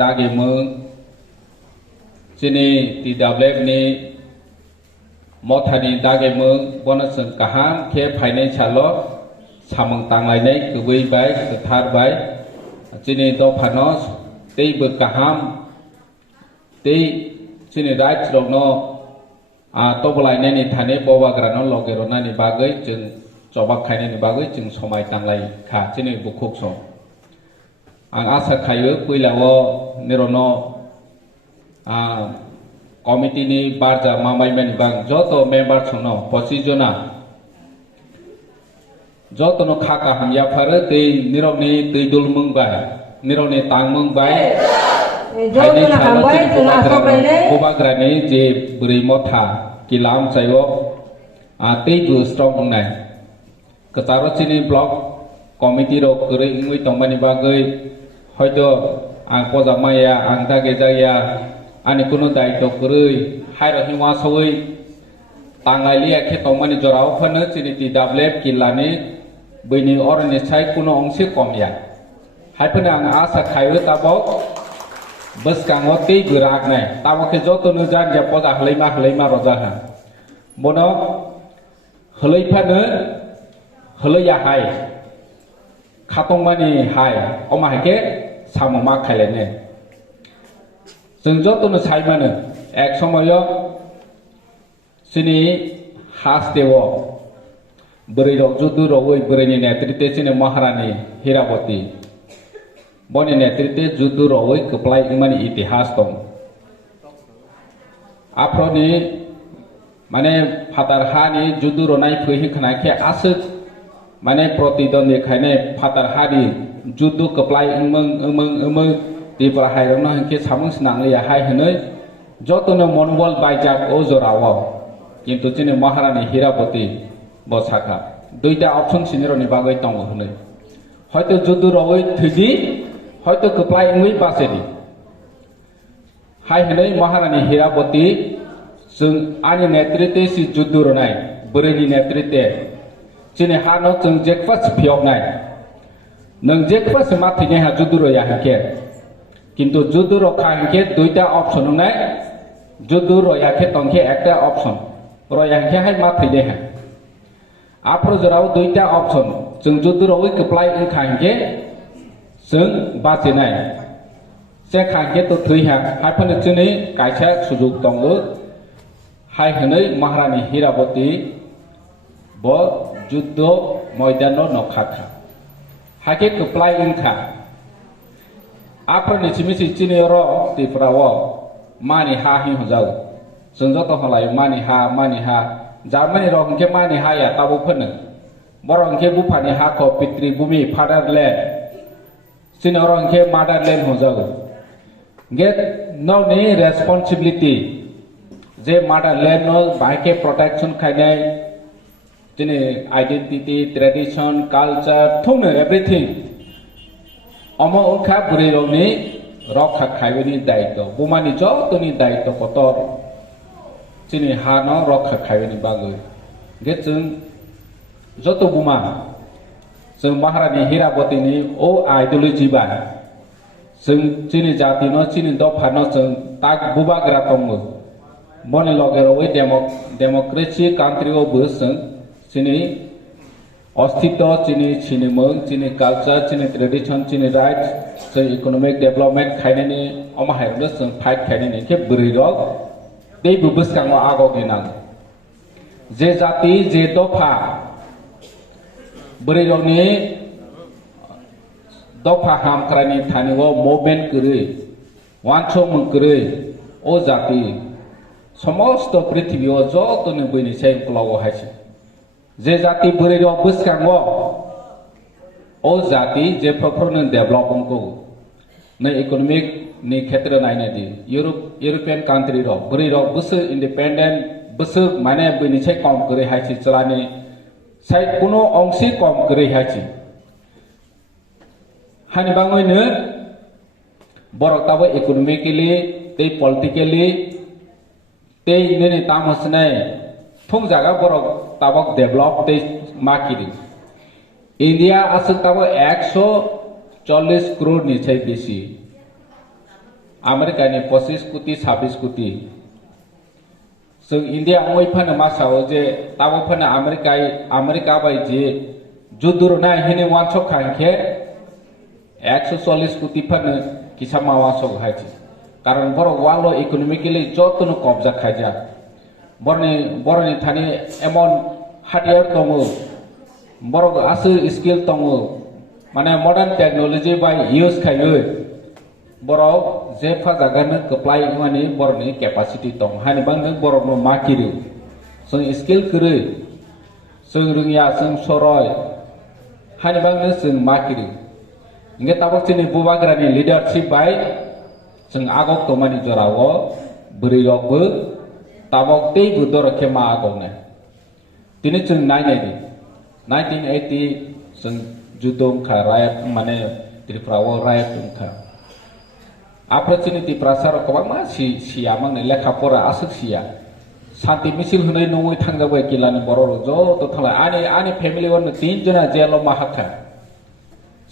dagi mung sini TWF ni Motha ni dagi mung bonus kaham ke finance chalo samang tanglai nei kubui bai ketar bai sini do panos tei berkaham tei sini right rokno tobolai nei ni thane bawa grano logerona ni bagai jeng coba khaini ni bagai jeng somai tanglai kha sini bukuk so ang asa khayo puilawo nirono komiti ni barja mamai mani bang joto member chono posijona joto no khaka hamya phare tei nironi tei dul mung bai nironi tang mung bai joto na hambai tuna sobaile kobagrani je buri motha kilam sayo tei du strong nai ketaro chini block komiti ro kure ingui tongmani bagai hoyto ang pojamaya ang dage jaya ani kuno daito kurui hairo hiwa soi tangai lia ke tongmani jorao phane chini TWF kilani bini orani sai kuno ongsi komya haipane ang asa khayo tabok beskango tei gurak nai tabok ke joto nu jan ja poja hleima roja ha mono hlei phane hleya hai khatongmani hai oma hake samama khailene जों जतनो साइमानो एक समयो सिनि हास्तेव बोरै रक जुदु रवै बोरैनि नेतृत्वे सिनि महारानी हिरावती बनि नेतृत्वे जुदु रवै कप्लाय इमानि इतिहास दं आफ्रोनि माने फादार हानि जुदु रनाय फैहि खनाखे आसो माने प्रतिद्वन्दी खायने फादार हानि जुदु कप्लाय इमं Tipra hayrona hengke samung senang liya hai henoi jotono monbol baijak o jorawo kintu chini maharani hirapati bosaka duita option sinironi bagai tongo henoi hoyto judu rowoi thigi hoyto keplai ngui pasedi hai henoi maharani hirapati jeng ani netritwe si judu ronai boreni netritwe chini hano jeng jekfas phiok nai nang jekfas mathine ha judu ro ya hake কিন্তু जुदु रखा के दुईटा option नै जुदु रयाखे तंखे एकटा option रयाखे हाय मा थैदे हा आप्रो जराव दुईटा option जों जुदु रवै कप्लाय खांगे जों बासिनाय से खांगे तो थैहा हाफने चनै कायसा सुजुग दंगो हाय हनै महारानी हिरावती ब जुद्ध मैदानो नखाखा हाके कप्लाय खा Apro ni cimisi cini ro ti prawo mani ha hi hojau sungjo to holai mani ha jamani ro hingke mani ha ya tabu phone boro hingke bufani ha ko pitri bumi fatherland cini ro hingke motherland hojau get no ni responsibility je motherland no baike protection khainai cini identity tradition culture thone everything Omo unka buri roni rokha khaibani daito bumani jotoni daito kotor chini hano rokha khaibani bagoi gechung joto buma जों महारानी हिरावती नि ओ ideology बा जों chini jati no chini dopha no जों tak bubagra tongo mone logero we democracy country o busung chini अस्तित्व चिनी चिनिमंग चिनी culture चिनी ट्रेडिशन चिनी राइट्स जों इकोनॉमिक डेवलपमेंट खायनायनि अमाहायनो जों फाइट खायनायनि के बोरैरक दै बुबस्कांगो आगो गिनां जे जाति जे दफा बोरैरकनि दफा हामक्रानि थानिगो मुभमेंट करै वानसो मंकरै ओ जाति समस्त पृथ्वीयाव जतनो बैनिसाय क्लावो हायसे जे जाति बोरैरो बस्कांगो ओ जाति जे प्रफरनो डेवलपमेंट को नै इकोनॉमिक नि क्षेत्र नायने दि यूरोपियन कंट्री रो बोरैरो बस इंडिपेंडेंट बस माने बैनिसाय कम करे हायसि चलानि साइ कोनो अंशि कम करे हायसि हानि बाङैनो बरकताबो इकोनॉमिकली ते पॉलिटिकली ते नेनि तामसनाय थुं जागा बरक ताबक डेवलप ते माकिरि इंडिया असक ताबो 140 करोड़ नि छै बेसी Amerika ni 25 koti 26 koti जों इंडिया अंगै फानो मासाव जे ताबो फानो अमेरिका बायदि जुदुर नाय हिने वानसक खांखे 140 कोटी फानो किसा मावासक हायथि कारण बर वालो इकोनॉमिकली जतनो कब्जा खायजा बरनि थानि एमन हाथियार दङो बर आसो स्किल दङो माने मडर्न टेक्नोलॉजी बाय यूज खायो बराव जे फाजागानो कप्लाय माने बरनि कैपेसिटी दं हानिबां नों बरनो माकिरि जों स्किल करे जों रोंया जों सरय हानिबां नों जों माकिरि इंगे ताबोसिनि बुबाग्रानि लीडरशिप बाय जों आगक तमानि जरावो बोरैयावबो ताबक दै बुदरखे मा आगौने दिनै जों नायनायदि 1980 जों जुदों खा रायत माने त्रिपुराव रायत खा आप्रचिनि तिप्रासार गोबां मानसि सिया माने लेखा फरा आसुक सिया शान्ति मिছিল होनाय नङै थांजाबाय किलानि बर' ज' थांलाय आनि फेमिलि वन 3 जना जेल माहाखा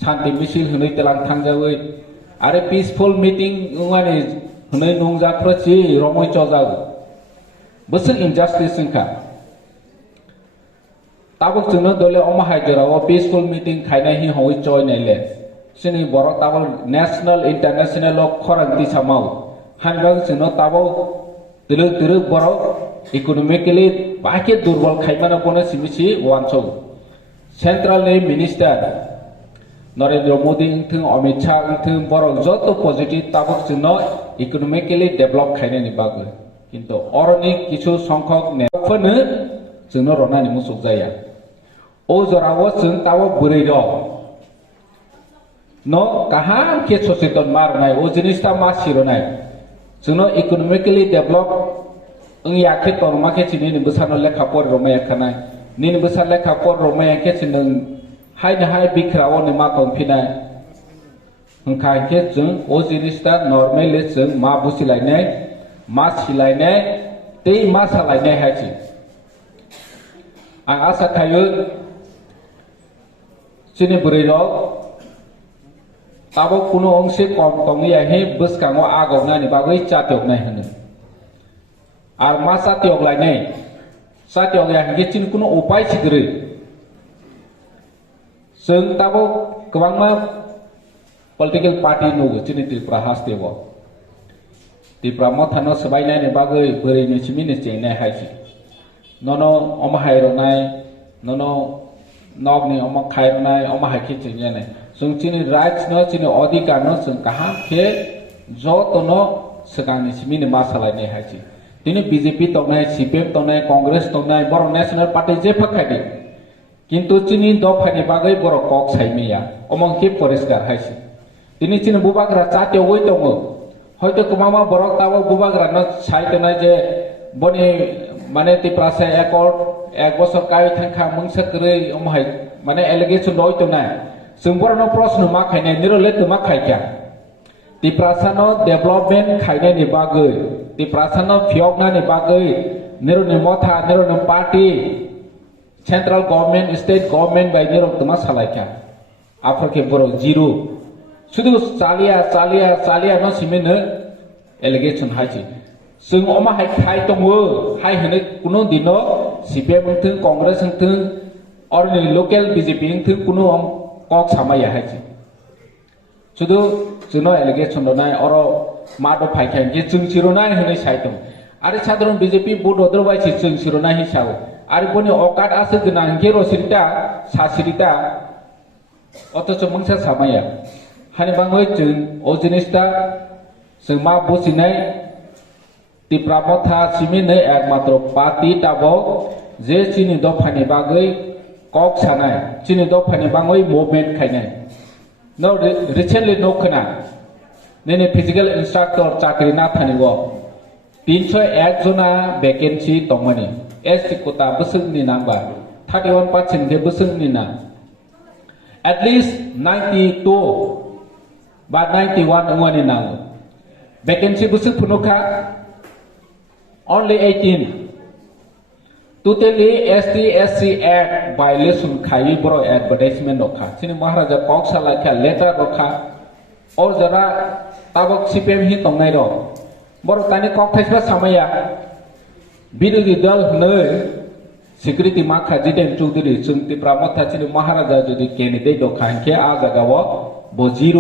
शान्ति मिছিল होनाय तेलां थांजाबाय आरो पीसफुल मीटिंग माने होनाय नंजाफ्रची रङै चजाव बोसों इनजास्टिस जोंखा ताबुक जोंनो दले अमाहाय जेराव पीसफुल मीटिंग खायनाय हि हयै जयनायले जोंनि बर' ताबल नेशनल इंटरनेशनल खरांति सामाव हानबां जोंनो ताबो दिलो बर' इकोनॉमिकली बाके दुर्बल खायमाना बने सिमिसि वानसौ सेंट्रल मिनिस्टर नरेंद्र मोदी इंथों अमित शाह इंथों बर' जत पॉजिटिव ताबुक जोंनो इकोनॉमिकली डेवलप खायनायनि बागै किन्तु अरनि किछु संख्यक नेफोरनो जोंनो रनानि मुसुक जाया ओ जराव जों ताबो बोरै दं no kaham ke sositon marnai o jinista masironai जोंनो इकोनॉमिकली डेवलप याखे तरमा के चिनि बसानो लेखा पर रमाया खानाय निन बसा लेखा पर रमाया के चिन हाय बिखराव ने मा कंफिनाय हंखा के जों ओ जिनिस्ता नॉर्मली जों मा बुसिलायनाय मा सिलायनाय दै मा सालायनाय हायसि आं आसा थायो चिनि बुरैल ताबो कुनो अंशे कम कमिया हे बसकाङो आगौनानि बागै चात्यगनाय होनो आर मा चात्यगलायनाय चात्यगया हे चिन कुनो उपाय सिग्रो जों ताबो गोबांमा पॉलिटिकल पार्टी नुगो चिनि त्रिपुरा हास्तेव त्रिपुरा मथानो सबायनायनि बागै बोरैनि सिमिनि चेंनाय हायसि ननो अमहायरनाय ननो नगनि अमख खायरनाय अमहायखि चेंनाय जों चिनि राइट्स न चिनि अधिकार न जों कहां के जतनो सगांनि सिमिनि मा सालायनाय हायसि दिनै बीजेपी तनाय सीपीएम तनाय कांग्रेस तनाय बर' नेशनल पार्टी जे फखायदि किन्तु चिनि दफानि बागै बर' कक साइमिया अमंखि परिष्कार हायसि दिनै चिनि बुबाग्रा चाटियाव वै दङ हयतो कुमामा बर' ताबो बुबाग्रा न साइतनाय जे बनि माने तिप्रासे एक बছर काय थांखा मंसकरै अमहाय माने एलिगेशन दय तनाय जों बरनो प्रश्न मा खायनाय निरले मा खायका तिप्रासानो डेवलपमेंट खायनायनि बागै तिप्रासानो फियगनानि बागै निरने मथा निरने party central government state government बाय निरक तमा सालायका आफरके बर जीरो सुदु चालिया न सिमेनो एलिगेशन हायसि जों अमा हाय खाय दङो हाय होनो कुनो दिनो सीपीएम थों कांग्रेस थों और लोकल बीजेपी थों कुनो कक सामाया हायसि सुदु जोंनो एलिगेशन दनाय और मादो फायखाय जे जों सिरनाय होनै साइदों आरो साधारण बीजेपी बोर्ड अदरवाइज जों सिरनाय हिसाब आरो बनि अकाट आसो गोनां के रसिरिता सासिरिता अथच मंसा सामाया हानि बाङै जों ओ जिनिसता जों मा बुसिनाय त्रिपुरा मथा सिमिनै एकमात्र पार्टी ताबो जे चिनि दफानि बागै कक सानाय चिनि दफानि बाङै मुभमेंट खायनाय नो रिसेंटली नो खोना नेने फिजिकल इंस्ट्रक्टर चाकरि ना थानिगो 301 जना वैकेंसी दंमोन एसटी कोटा बोसोरनि नांबा 31% के बोसोरनि ना एटलिस्ट 92 बा 91 उवानि नांगो वैकेंसी बोसोर फुनुखा only 18 totally ST/SC Act violation खाई बरो एडवर्टाइजमेंट रखा चिनि महाराजा कक सालायखा लेटर रखा और जरा tabok CPM hi tongnai ro boro tani kok thaisba samaya বিরোধী দল নয় স্বীকৃতি মাখা জিতেন চৌধুরী চুং ত্রিপুরা মথা চিনি মহারাজা যদি ক্যান্ডিডেট খানকে আ জায়গাও 0